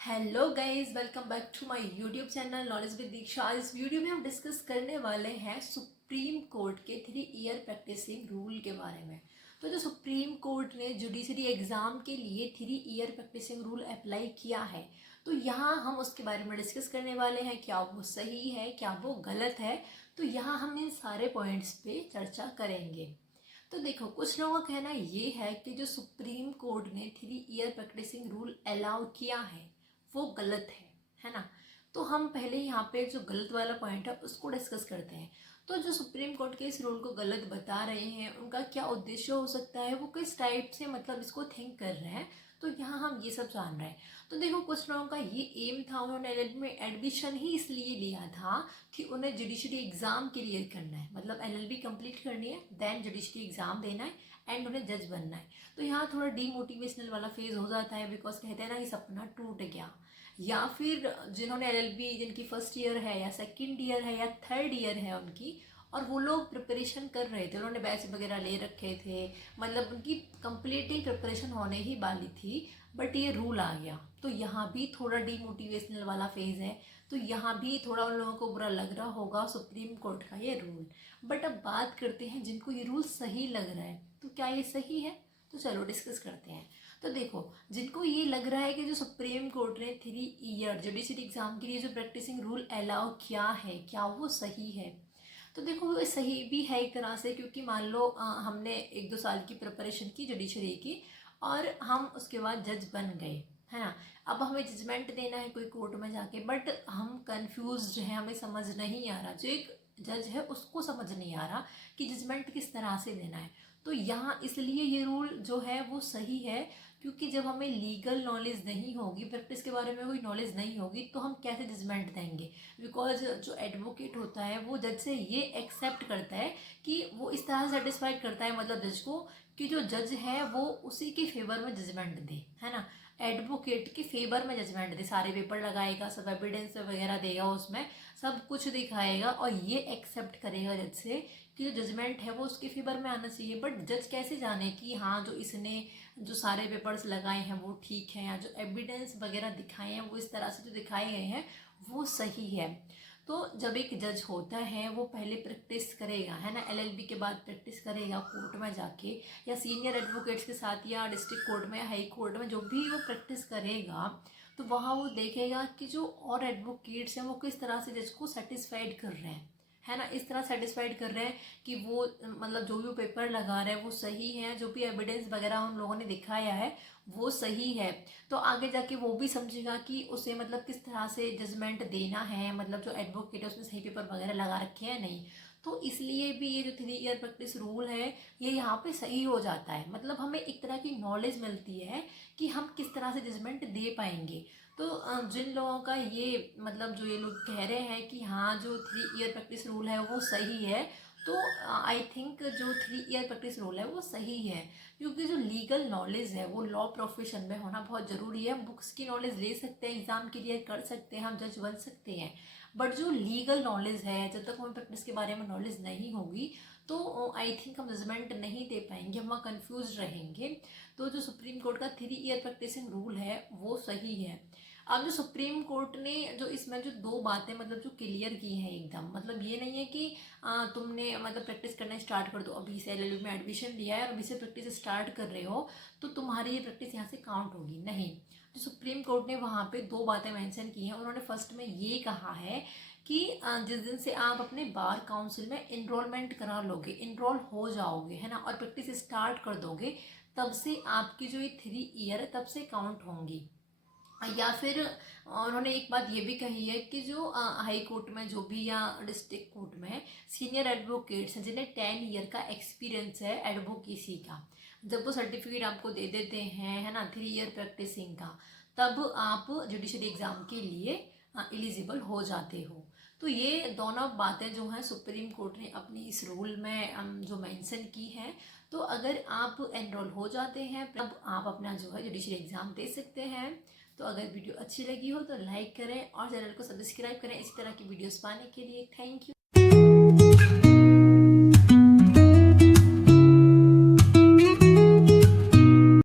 Hello guys, welcome back to my YouTube channel knowledge with Diksha. इस वीडियो में हम डिस्कस करने वाले हैं सुप्रीम कोर्ट के 3 ईयर प्रैक्टिसिंग रूल के बारे में। तो जो सुप्रीम कोर्ट ने जुडिशरी एग्ज़ाम के लिए 3 ईयर प्रैक्टिसिंग रूल अप्लाई किया है, तो यहाँ हम उसके बारे में डिस्कस करने वाले हैं। क्या वो सही है, क्या वो गलत है, तो यहाँ हम इन सारे पॉइंट्स पे चर्चा करेंगे। तो देखो, कुछ लोगों का कहना ये है कि जो सुप्रीम कोर्ट ने 3 ईयर प्रैक्टिसिंग रूल अलाउ किया है वो गलत है ना। तो हम पहले यहाँ पे जो गलत वाला पॉइंट है उसको डिस्कस करते हैं। तो जो सुप्रीम कोर्ट के इस रूल को गलत बता रहे हैं, उनका क्या उद्देश्य हो सकता है, वो किस टाइप से मतलब इसको थिंक कर रहे हैं, तो यहाँ हम ये सब जान रहे हैं। तो देखो, कुछ लोगों का ये एम था, उन्होंने एलएलबी में एडमिशन ही इसलिए लिया था कि उन्हें जुडिशरी एग्ज़ाम क्लियर करना है, मतलब एलएलबी कंप्लीट करनी है, देन जुडिशरी एग्ज़ाम देना है एंड उन्हें जज बनना है। तो यहाँ थोड़ा डीमोटिवेशनल वाला फेज हो जाता है, बिकॉज कहते हैं ना कि सपना टूट गया। या फिर जिन्होंने एलएलबी, जिनकी फर्स्ट ईयर है या सेकंड ईयर है या थर्ड ईयर है उनकी, और वो लोग प्रिपरेशन कर रहे थे, उन्होंने बैच वगैरह ले रखे थे, मतलब उनकी कंप्लीटली प्रिपरेशन होने ही वाली थी, बट ये रूल आ गया। तो यहाँ भी थोड़ा डीमोटिवेशनल वाला फेज़ है। तो यहाँ भी थोड़ा उन लोगों को बुरा लग रहा होगा सुप्रीम कोर्ट का ये रूल। बट अब बात करते हैं जिनको ये रूल सही लग रहा है, तो क्या ये सही है, तो चलो डिस्कस करते हैं। तो देखो, जिनको ये लग रहा है कि जो सुप्रीम कोर्ट ने 3 ईयर जुडिशरी एग्ज़ाम के लिए जो प्रैक्टिसिंग रूल अलाउ किया है, क्या वो सही है, तो देखो वो सही भी है एक तरह से। क्योंकि मान लो हमने 1-2 साल की प्रिपरेशन की जुडिशरी की और हम उसके बाद जज बन गए, है ना। अब हमें जजमेंट देना है कोई कोर्ट में जाके, बट हम कंफ्यूज हैं, हमें समझ नहीं आ रहा, जो एक जज है उसको समझ नहीं आ रहा कि जजमेंट किस तरह से देना है। तो यहाँ इसलिए ये रूल जो है वो सही है, क्योंकि जब हमें लीगल नॉलेज नहीं होगी, प्रैक्टिस के बारे में कोई नॉलेज नहीं होगी, तो हम कैसे जजमेंट देंगे। बिकॉज जो एडवोकेट होता है वो जज से ये एक्सेप्ट करता है कि वो इस तरह सेटिस्फाइड करता है, मतलब जज को, कि जो जज है वो उसी के फेवर में जजमेंट दे, है ना। एडवोकेट के फेवर में जजमेंट दे, सारे पेपर लगाएगा, सब एविडेंस वगैरह देगा, उसमें सब कुछ दिखाएगा और ये एक्सेप्ट करेगा जज से कि जो जजमेंट है वो उसके फेवर में आना चाहिए। बट जज कैसे जाने कि हाँ, जो इसने जो सारे पेपर्स लगाए हैं वो ठीक हैं, या जो एविडेंस वगैरह दिखाए हैं वो इस तरह से जो दिखाए गए हैं वो सही है। तो जब एक जज होता है वो पहले प्रैक्टिस करेगा, है ना, एलएलबी के बाद प्रैक्टिस करेगा कोर्ट में जाके, या सीनियर एडवोकेट्स के साथ, या डिस्ट्रिक्ट कोर्ट में, हाई कोर्ट में, जो भी वो प्रैक्टिस करेगा, तो वहाँ वो देखेगा कि जो और एडवोकेट्स हैं वो किस तरह से जज को सेटिस्फाइड कर रहे हैं, है ना, इस तरह सेटिस्फाइड कर रहे हैं कि वो मतलब जो भी वो पेपर लगा रहे हैं वो सही है, जो भी एविडेंस वगैरह उन लोगों ने दिखाया है वो सही है। तो आगे जाके वो भी समझेगा कि उसे मतलब किस तरह से जजमेंट देना है, मतलब जो एडवोकेट है उसने सही पेपर वगैरह लगा रखे हैं नहीं। तो इसलिए भी ये जो 3 ईयर प्रैक्टिस रूल है ये यहाँ पे सही हो जाता है, मतलब हमें एक तरह की नॉलेज मिलती है कि हम किस तरह से जजमेंट दे पाएंगे। तो जिन लोगों का ये मतलब जो ये लोग कह रहे हैं कि हाँ जो 3 ईयर प्रैक्टिस रूल है वो सही है, तो आई थिंक जो 3 ईयर प्रैक्टिस रूल है वो सही है। क्योंकि जो लीगल नॉलेज है वो लॉ प्रोफेशन में होना बहुत ज़रूरी है। हम बुक्स की नॉलेज ले सकते हैं, एग्ज़ाम क्लियर कर सकते हैं, हम जज बन सकते हैं, बट जो लीगल नॉलेज है, जब तक हमें प्रैक्टिस के बारे में नॉलेज नहीं होगी तो आई थिंक हम जजमेंट नहीं दे पाएंगे, हम वहाँ कन्फ्यूज रहेंगे। तो जो सुप्रीम कोर्ट का 3 ईयर प्रैक्टिसिंग रूल है वो सही है। अब जो सुप्रीम कोर्ट ने जो इसमें जो 2 बातें मतलब जो क्लियर की हैं एकदम, मतलब ये नहीं है कि तुमने मतलब प्रैक्टिस करना स्टार्ट कर दो, अभी से एलएलबी में एडमिशन लिया है और अभी से प्रैक्टिस स्टार्ट कर रहे हो तो तुम्हारी ये प्रैक्टिस यहाँ से काउंट होगी, नहीं। जो सुप्रीम कोर्ट ने वहाँ पे 2 बातें मेंशन की हैं, उन्होंने फर्स्ट में ये कहा है कि जिस दिन से आप अपने बार काउंसिल में इनरोलमेंट करा लोगे, इनरोल हो जाओगे, है ना, और प्रैक्टिस स्टार्ट कर दोगे, तब से आपकी जो ये 3 ईयर है तब से काउंट होंगी। या फिर उन्होंने एक बात ये भी कही है कि जो हाई कोर्ट में जो भी, या डिस्ट्रिक्ट कोर्ट में सीनियर एडवोकेट्स हैं जिन्हें 10 ईयर का एक्सपीरियंस है एडवोकेसी का, जब वो सर्टिफिकेट आपको दे देते हैं, है ना, 3 ईयर प्रैक्टिसिंग का, तब आप जुडिशरी एग्ज़ाम के लिए एलिजिबल हो जाते हो। तो ये दोनों बातें जो हैं सुप्रीम कोर्ट ने अपनी इस रूल में जो मेंशन की हैं। तो अगर आप एनरोल हो जाते हैं तब आप अपना जो है जुडिशरी एग्ज़ाम दे सकते हैं। तो अगर वीडियो अच्छी लगी हो तो लाइक करें और चैनल को सब्सक्राइब करें इस तरह की वीडियोस पाने के लिए। Thank you.